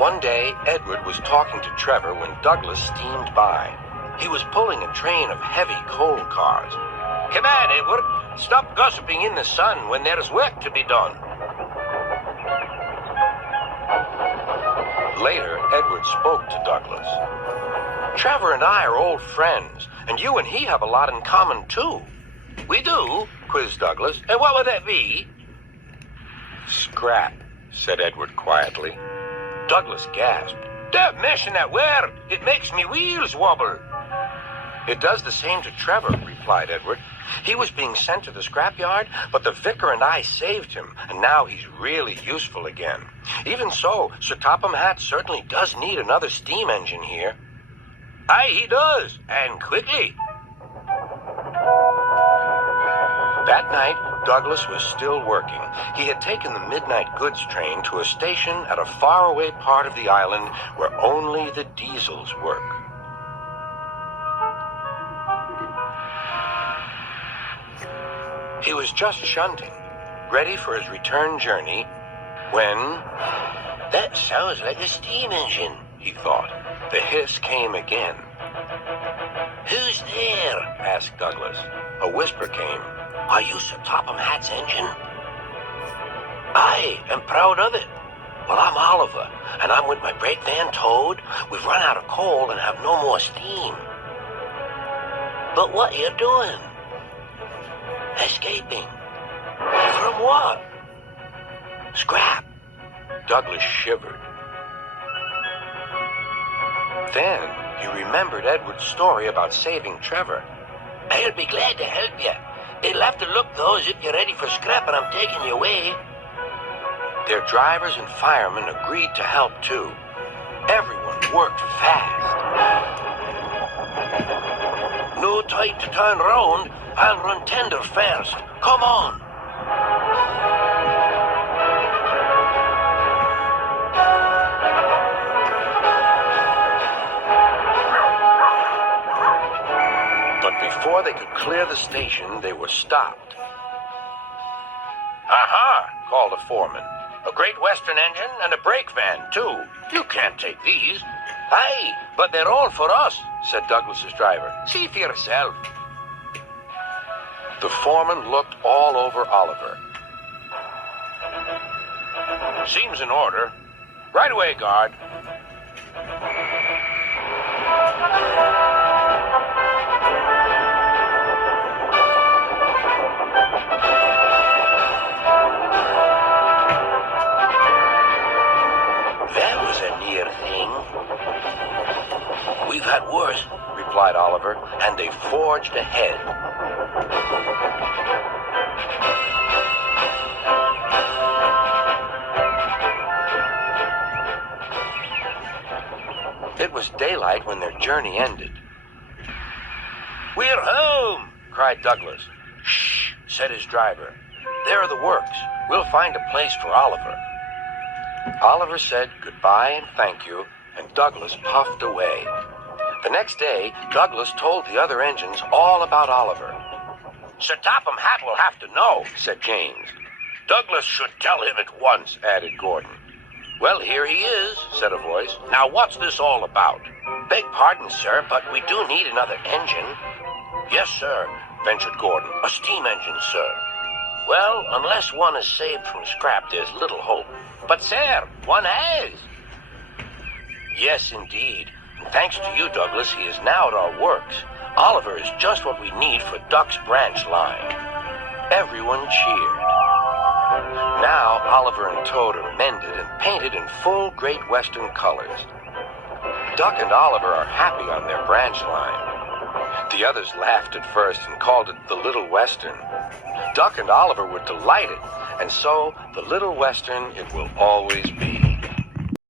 One day, Edward was talking to Trevor when Douglas steamed by. He was pulling a train of heavy coal cars. "Come on, Edward. Stop gossiping in the sun when there's work to be done." Later, Edward spoke to Douglas. "Trevor and I are old friends, and you and he have a lot in common, too." "We do?" quizzed Douglas. "And what would that be?" "Scrap," said Edward quietly. Douglas gasped. "Don't mention that word. It makes me wheels wobble." "It does the same to Trevor," replied Edward. "He was being sent to the scrapyard, but the vicar and I saved him, and now he's really useful again. Even so, Sir Topham Hatt certainly does need another steam engine here." "Aye, he does, and quickly." That night, Douglas was still working. He had taken the midnight goods train to a station at a faraway part of the island where only the diesels work. He was just shunting, ready for his return journey, when... "That sounds like a steam engine," he thought. The hiss came again. "Who's there?" asked Douglas. A whisper came. "Are you Sir Topham Hatt's engine?" "Aye, and proud of it. Well, I'm Oliver, and I'm with my brake van towed. We've run out of coal and have no more steam." "But what are you doing?" "Escaping." "From what?" "Scrap." Douglas shivered. Then he remembered Edward's story about saving Trevor. "I'll be glad to help you. It'll have to look, though, as if you're ready for scrap and I'm taking you away." Their drivers and firemen agreed to help, too. Everyone worked fast. "No time to turn round. I'll run tender first. Come on." But before they could clear the station, they were stopped. "Aha!" called a foreman. "A Great Western engine and a brake van, too. You can't take these." "Aye, but they're all for us," said Douglas's driver. "See for yourself." The foreman looked all over Oliver. "Seems in order. Right away, guard." "That was a near thing." "We've had worse," replied Oliver, and they forged ahead. It was daylight when their journey ended. "We're home!" cried Douglas. "Shh," said his driver. "There are the works. We'll find a place for Oliver." Oliver said goodbye and thank you, and Douglas puffed away. The next day, Douglas told the other engines all about Oliver. "Sir Topham Hatt will have to know," said James. "Douglas should tell him at once," added Gordon. "Well, here he is," said a voice. "Now, what's this all about?" "Beg pardon, sir, but we do need another engine." "Yes, sir," ventured Gordon. "A steam engine, sir." "Well, unless one is saved from scrap, there's little hope." "But, sir, one has." "Yes, indeed. And thanks to you, Douglas, he is now at our works. Oliver is just what we need for Duck's branch line." Everyone cheered. Now Oliver and Toad are mended and painted in full Great Western colors. Duck and Oliver are happy on their branch line. The others laughed at first and called it the Little Western. Duck and Oliver were delighted, and so the Little Western it will always be.